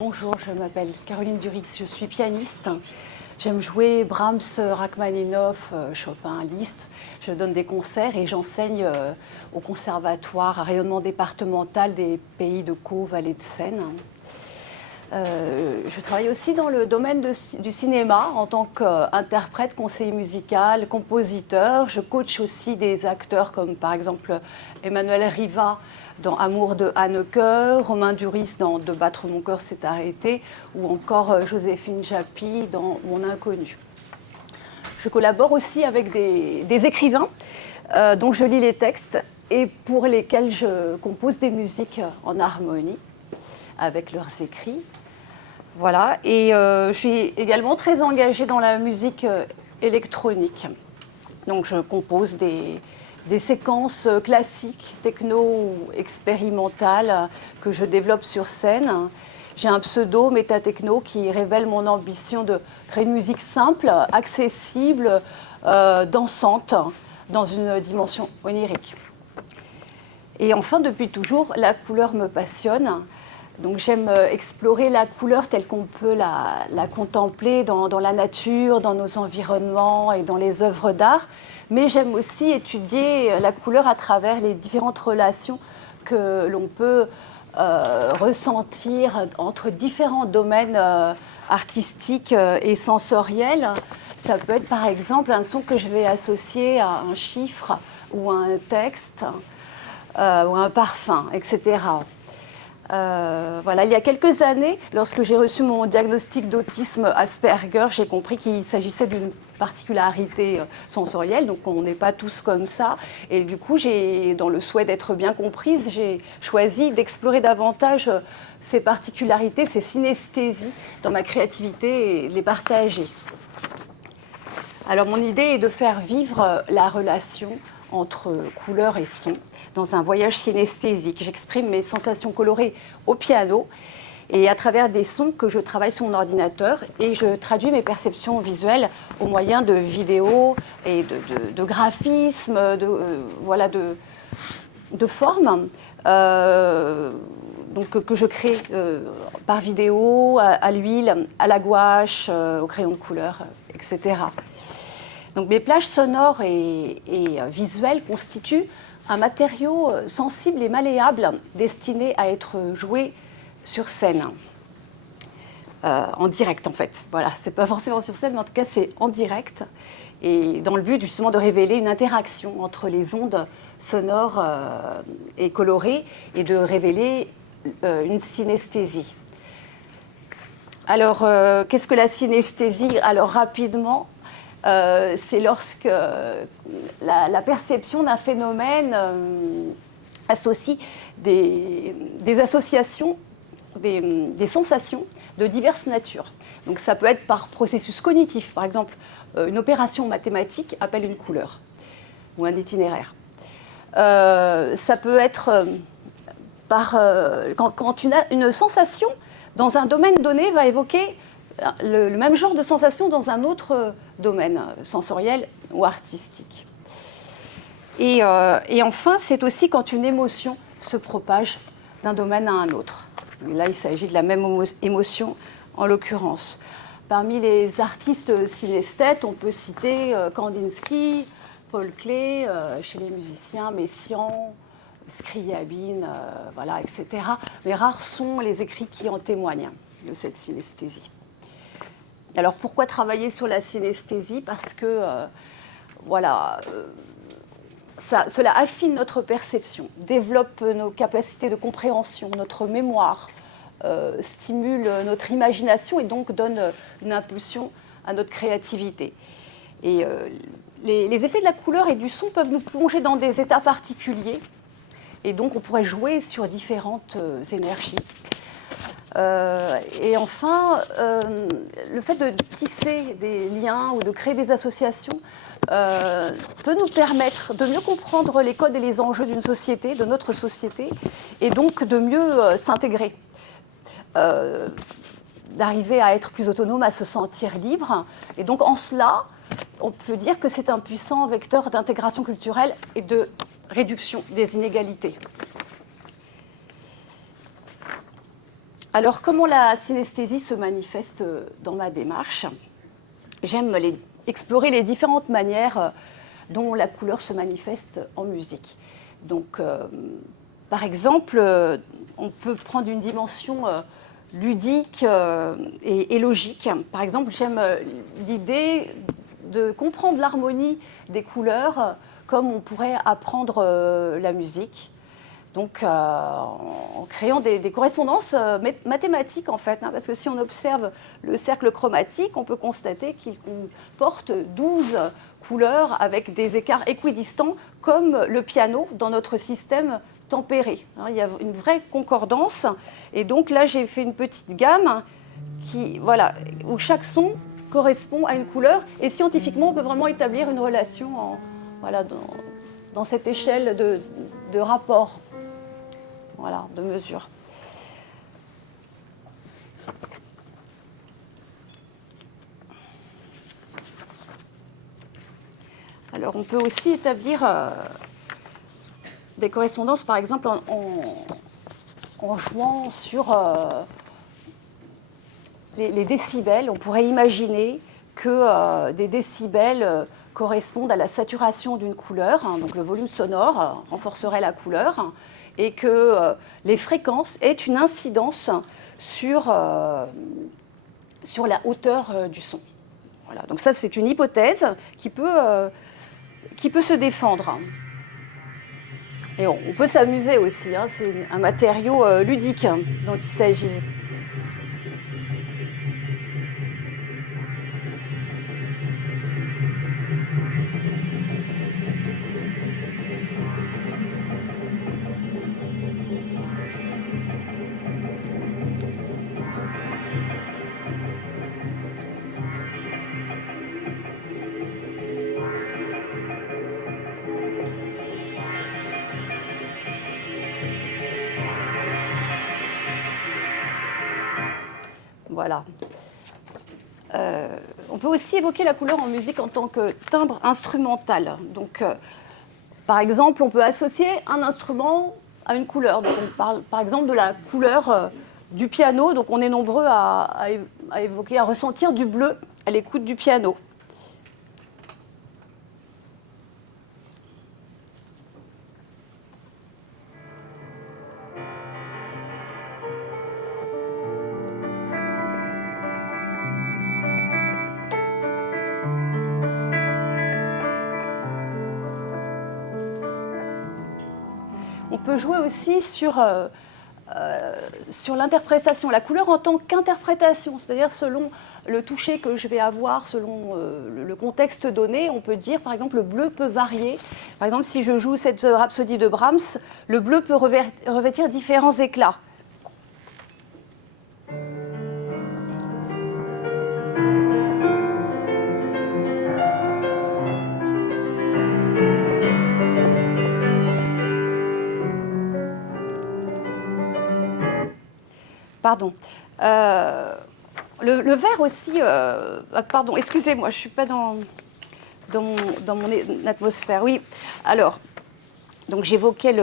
Bonjour, je m'appelle Caroline Durix, je suis pianiste. J'aime jouer Brahms, Rachmaninoff, Chopin, Liszt. Je donne des concerts et j'enseigne au conservatoire à rayonnement départemental des pays de Caux, Vallée de Seine. Je travaille aussi dans le domaine du cinéma en tant qu'interprète, conseiller musical, compositeur. Je coach aussi des acteurs comme par exemple Emmanuel Riva dans Amour de Haneke, Romain Duris dans De battre mon cœur s'est arrêté, ou encore Joséphine Japy dans Mon inconnu. Je collabore aussi avec des écrivains dont je lis les textes et pour lesquels je compose des musiques en harmonie avec leurs écrits. Voilà, et je suis également très engagée dans la musique électronique. Donc je compose des séquences classiques, techno ou expérimentales que je développe sur scène. J'ai un pseudo métatechno qui révèle mon ambition de créer une musique simple, accessible, dansante, dans une dimension onirique. Et enfin, depuis toujours, la couleur me passionne. Donc j'aime explorer la couleur telle qu'on peut la contempler dans la nature, dans nos environnements et dans les œuvres d'art. Mais j'aime aussi étudier la couleur à travers les différentes relations que l'on peut ressentir entre différents domaines artistiques et sensoriels. Ça peut être par exemple un son que je vais associer à un chiffre ou à un texte ou à un parfum, etc. Voilà. Il y a quelques années, lorsque j'ai reçu mon diagnostic d'autisme Asperger, j'ai compris qu'il s'agissait d'une particularité sensorielle, donc on n'est pas tous comme ça. Et du coup, dans le souhait d'être bien comprise, j'ai choisi d'explorer davantage ces particularités, ces synesthésies dans ma créativité et de les partager. Alors mon idée est de faire vivre la relation entre couleur et son dans un voyage synesthésique. J'exprime mes sensations colorées au piano et à travers des sons que je travaille sur mon ordinateur et je traduis mes perceptions visuelles au moyen de vidéos et de graphismes, de formes donc, que je crée par vidéo, à l'huile, à la gouache, au crayon de couleur, etc. Donc mes plages sonores et visuelles constituent un matériau sensible et malléable destiné à être joué sur scène. En direct en fait. Voilà, c'est pas forcément sur scène, mais en tout cas c'est en direct. Et dans le but justement de révéler une interaction entre les ondes sonores et colorées et de révéler une synesthésie. Alors, qu'est-ce que la synesthésie? Alors rapidement, c'est lorsque la perception d'un phénomène associe des associations, des sensations de diverses natures. Donc ça peut être par processus cognitif, par exemple, une opération mathématique appelle une couleur ou un itinéraire. Ça peut être quand une sensation dans un domaine donné va évoquer le même genre de sensation dans un autre domaine sensoriel ou artistique. Et enfin, c'est aussi quand une émotion se propage d'un domaine à un autre. Et là, il s'agit de la même émotion en l'occurrence. Parmi les artistes synesthètes, on peut citer Kandinsky, Paul Klee, chez les musiciens, Messiaen, Scriabine, voilà, etc. Mais rares sont les écrits qui en témoignent de cette synesthésie. Alors pourquoi travailler sur la synesthésie? Parce que cela affine notre perception, développe nos capacités de compréhension, notre mémoire, stimule notre imagination et donc donne une impulsion à notre créativité. Et les effets de la couleur et du son peuvent nous plonger dans des états particuliers et donc on pourrait jouer sur différentes énergies. Et enfin, le fait de tisser des liens ou de créer des associations peut nous permettre de mieux comprendre les codes et les enjeux d'une société, de notre société, et donc de mieux s'intégrer, d'arriver à être plus autonome, à se sentir libre. Et donc en cela, on peut dire que c'est un puissant vecteur d'intégration culturelle et de réduction des inégalités. Alors, comment la synesthésie se manifeste dans ma démarche? J'aime explorer les différentes manières dont la couleur se manifeste en musique. Donc, par exemple, on peut prendre une dimension ludique et logique. Par exemple, j'aime l'idée de comprendre l'harmonie des couleurs comme on pourrait apprendre la musique. Donc, en créant des correspondances mathématiques, en fait, hein, parce que si on observe le cercle chromatique, on peut constater qu'il comporte 12 couleurs avec des écarts équidistants, comme le piano dans notre système tempéré. Hein, il y a une vraie concordance. Et donc là, j'ai fait une petite gamme voilà, où chaque son correspond à une couleur. Et scientifiquement, on peut vraiment établir une relation voilà, dans cette échelle de rapport. Voilà, de mesure. Alors, on peut aussi établir des correspondances, par exemple, en jouant sur les décibels. On pourrait imaginer que des décibels correspondent à la saturation d'une couleur, hein, donc le volume sonore renforcerait la couleur, et que les fréquences aient une incidence sur la hauteur du son. Voilà. Donc ça, c'est une hypothèse qui peut se défendre. Et on peut s'amuser aussi, hein, c'est un matériau ludique dont il s'agit. Voilà. On peut aussi évoquer la couleur en musique en tant que timbre instrumental. Donc, par exemple, on peut associer un instrument à une couleur. Donc, on parle par exemple de la couleur du piano. Donc, on est nombreux à évoquer, à ressentir du bleu à l'écoute du piano. On peut jouer aussi sur l'interprétation, la couleur en tant qu'interprétation, c'est-à-dire selon le toucher que je vais avoir, selon le contexte donné, on peut dire, par exemple, le bleu peut varier. Par exemple, si je joue cette rhapsodie de Brahms, le bleu peut revêtir différents éclats. Pardon. Le vert aussi. Pardon, excusez-moi, je ne suis pas dans mon atmosphère. Oui, alors, donc j'évoquais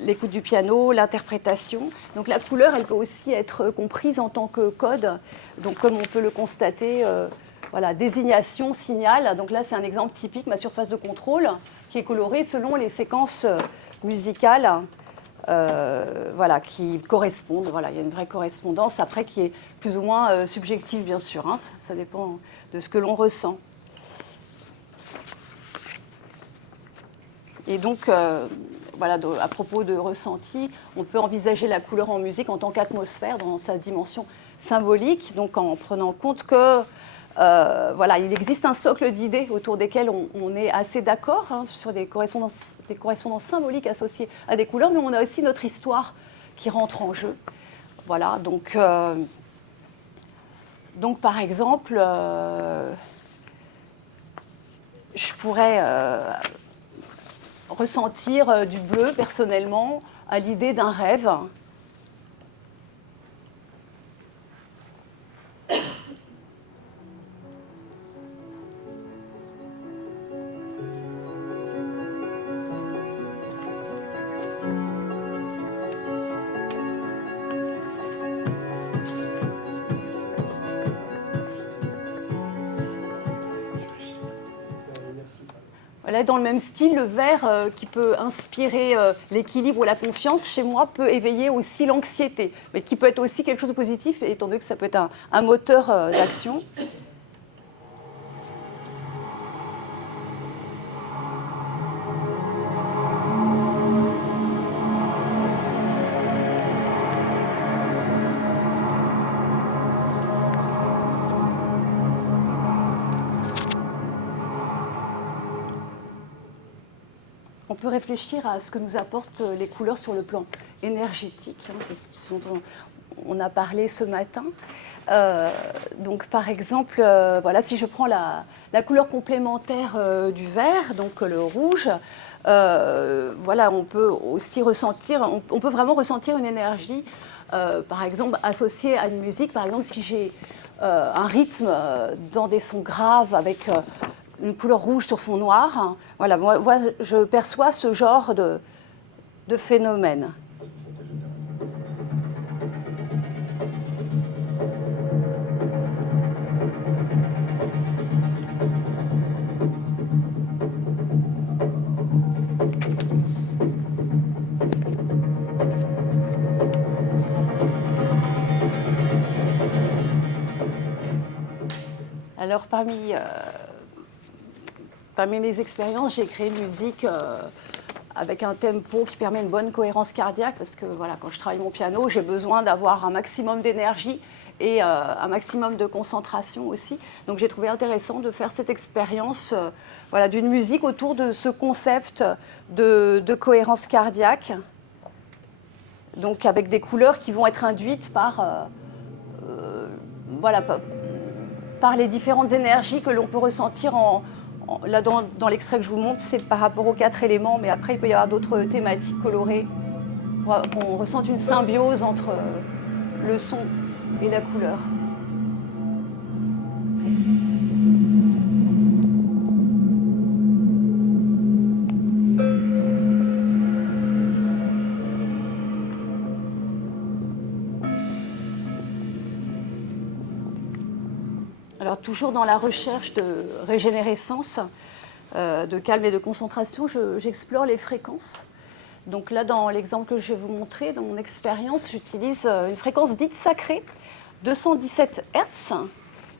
l'écoute du piano, l'interprétation. Donc la couleur, elle peut aussi être comprise en tant que code. Donc comme on peut le constater, voilà, désignation, signal. Donc là, c'est un exemple typique, ma surface de contrôle, qui est colorée selon les séquences musicales. Voilà, qui correspondent. Voilà, il y a une vraie correspondance, après qui est plus ou moins subjective, bien sûr. Hein, ça dépend de ce que l'on ressent. Et donc, voilà, à propos de ressenti, on peut envisager la couleur en musique en tant qu'atmosphère dans sa dimension symbolique, donc en prenant compte que voilà, il existe un socle d'idées autour desquelles on est assez d'accord, hein, sur des correspondances symboliques associées à des couleurs, mais on a aussi notre histoire qui rentre en jeu. Voilà, donc par exemple, je pourrais ressentir du bleu personnellement à l'idée d'un rêve. dirais dans le même style, le vert qui peut inspirer l'équilibre ou la confiance, chez moi, peut éveiller aussi l'anxiété, mais qui peut être aussi quelque chose de positif, étant donné que ça peut être un moteur d'action. On peut réfléchir à ce que nous apportent les couleurs sur le plan énergétique. C'est ce dont on a parlé ce matin. Donc, par exemple, voilà, si je prends la couleur complémentaire du vert, donc le rouge, voilà, on peut aussi ressentir, on peut vraiment ressentir une énergie, par exemple, associée à une musique. Par exemple, si j'ai un rythme dans des sons graves avec une couleur rouge sur fond noir. Voilà, moi, je perçois ce genre de phénomène. Alors, parmi mes expériences, j'ai créé une musique avec un tempo qui permet une bonne cohérence cardiaque, parce que voilà, quand je travaille mon piano, j'ai besoin d'avoir un maximum d'énergie et un maximum de concentration aussi. Donc j'ai trouvé intéressant de faire cette expérience voilà, d'une musique autour de ce concept de cohérence cardiaque, donc avec des couleurs qui vont être induites par, voilà, par les différentes énergies que l'on peut ressentir là, dans l'extrait que je vous montre, c'est par rapport aux 4 éléments, mais après, il peut y avoir d'autres thématiques colorées. On ressent une symbiose entre le son et la couleur. Alors, toujours dans la recherche de régénérescence, de calme et de concentration, j'explore les fréquences. Donc là, dans l'exemple que je vais vous montrer, dans mon expérience, j'utilise une fréquence dite sacrée, 217 Hz,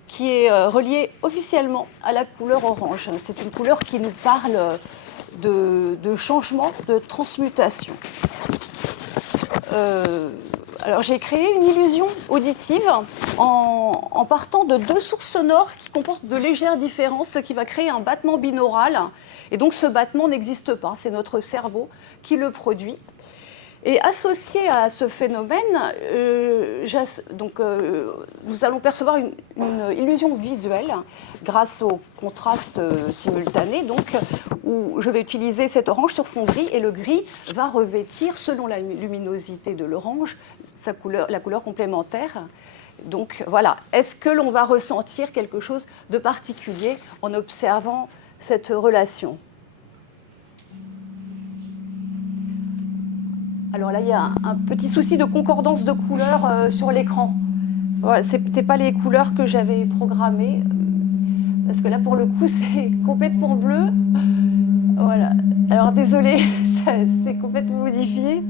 qui est reliée officiellement à la couleur orange. C'est une couleur qui nous parle de changement, de transmutation. Alors j'ai créé une illusion auditive en partant de 2 sources sonores qui comportent de légères différences, ce qui va créer un battement binaural. Et donc ce battement n'existe pas, c'est notre cerveau qui le produit. Et associé à ce phénomène, nous allons percevoir une illusion visuelle grâce au contraste simultané, donc, où je vais utiliser cet orange sur fond gris, et le gris va revêtir, selon la luminosité de l'orange, la couleur complémentaire. Donc voilà, est-ce que l'on va ressentir quelque chose de particulier en observant cette relation ? Alors là, il y a un petit souci de concordance de couleurs sur l'écran. Voilà, ce n'étaient pas les couleurs que j'avais programmées, parce que là, pour le coup, c'est complètement bleu. Voilà. Alors, désolée, c'est complètement modifié.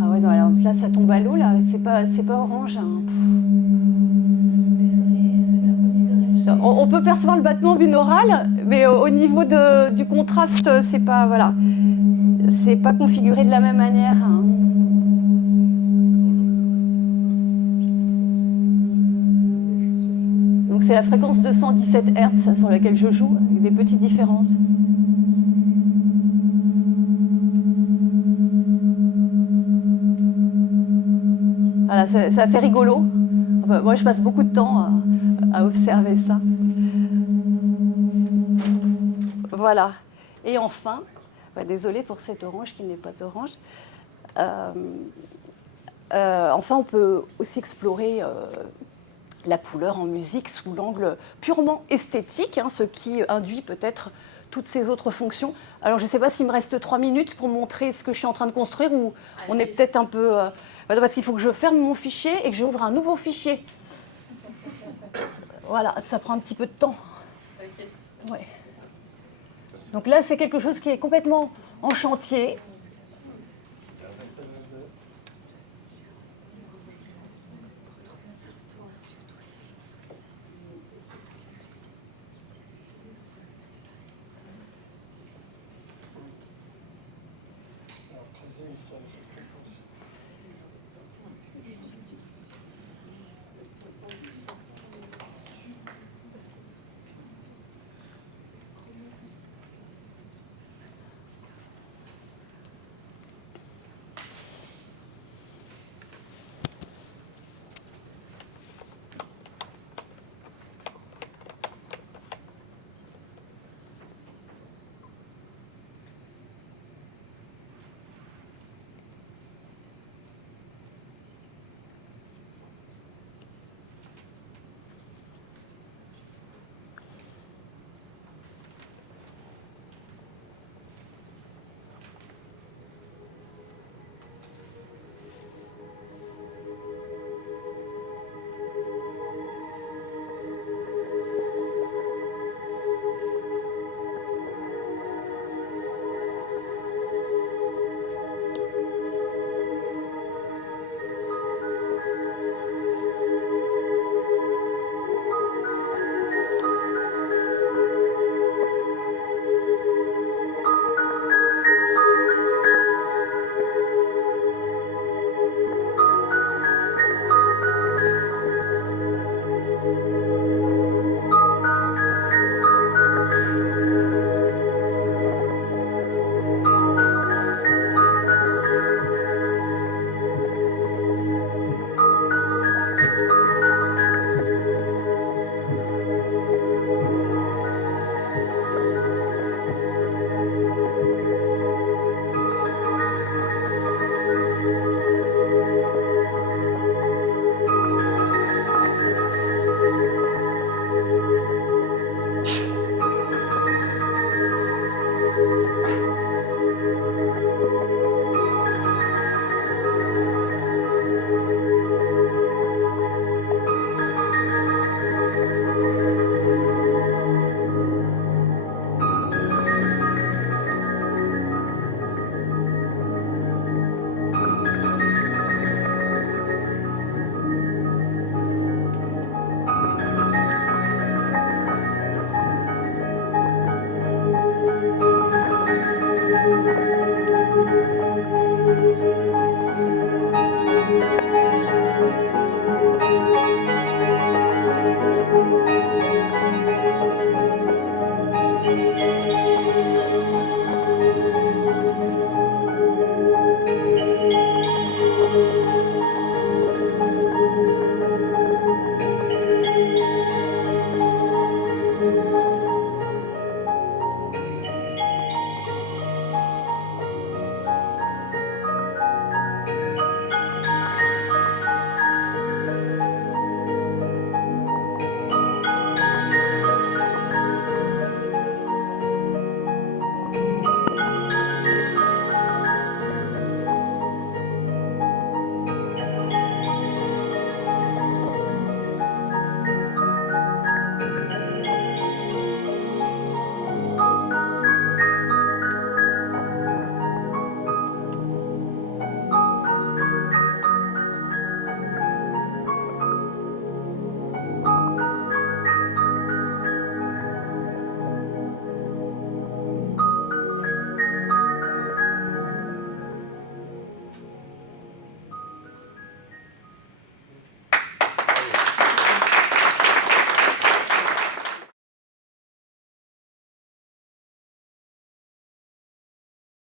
Ah ouais, non, alors là, ça tombe à l'eau, là. C'est pas orange. Hein. On peut percevoir le battement binaural, mais au niveau du contraste, c'est pas, voilà, c'est pas configuré de la même manière. Hein. Donc c'est la fréquence 217 Hz sur laquelle je joue, avec des petites différences. Voilà, c'est assez rigolo. Enfin, moi, je passe beaucoup de temps à observer ça. Voilà. Et enfin, désolée pour cet orange qui n'est pas orange. Enfin, on peut aussi explorer la couleur en musique sous l'angle purement esthétique, hein, ce qui induit peut-être toutes ces autres fonctions. Alors, je ne sais pas s'il me reste 3 minutes pour montrer ce que je suis en train de construire, ou on est peut-être un peu... parce qu'il faut que je ferme mon fichier et que j'ouvre un nouveau fichier. Voilà, ça prend un petit peu de temps. T'inquiète. Ouais. Donc là, c'est quelque chose qui est complètement en chantier.